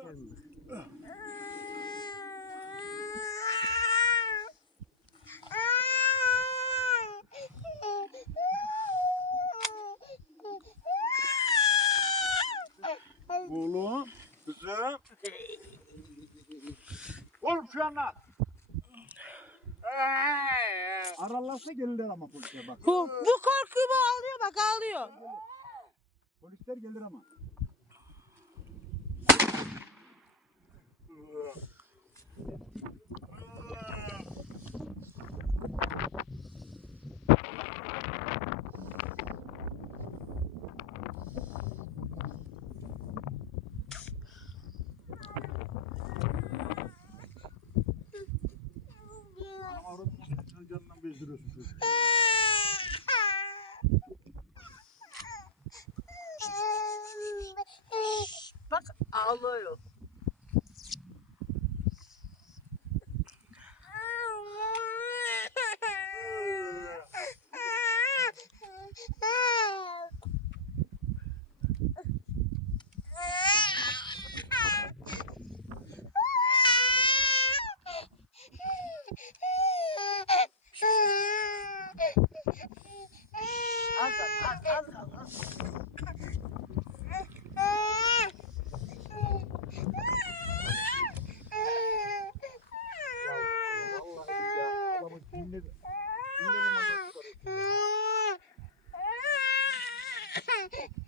sikerim. Oğlum. Kızım. Oğlum şu anda. Ararlarsa gelirler ama polisler bak. Bu, bu korkumu ağlıyor bak ağlıyor. Polisler gelir ama. Avradın canından bezdiriyorsun çocuğu. Bak ağlıyor. az kaldı. Az. Dinledim. Dinledim.